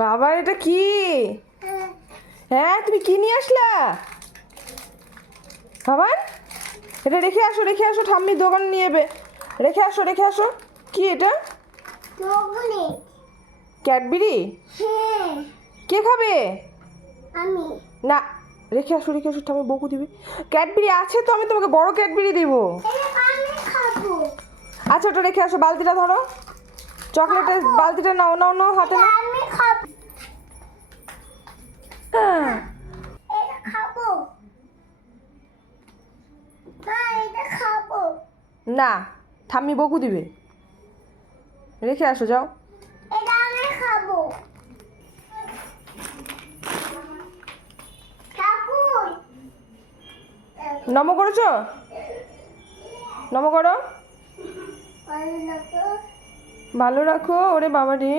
বাবা এটা কি? হ্যাঁ তুমি কি নিয়ে আসলা বাবান? এটা রেখে আসো ঠাম্মি দোকানে নিয়ে যাবে। রেখে আসো। কি এটা? ক্যাডবেরি? হ্যাঁ কে খাবে? আমি না, রেখে আসো ঠাম্মি বকু দিবে। ক্যাডবেরি আছে তো, আমি তোমাকে বড় ক্যাডবেরি দেবো। আমি খাবো। আচ্ছা ওটা রেখে আসো, বালতিটা ধরো, চকলেটের বালতিটা নাও নাও নাও হাতে নাও। আমি খাবো। এটা খাবো না, এটা খাবো না, ঠাম্মি বকু দিবে। রেখে আসো যাও। এটা আমি খাবো। ঠাকুর নম করেছো? নম করো। ভালো লাগতো। ভালো রাখো ওরে বাবা রে।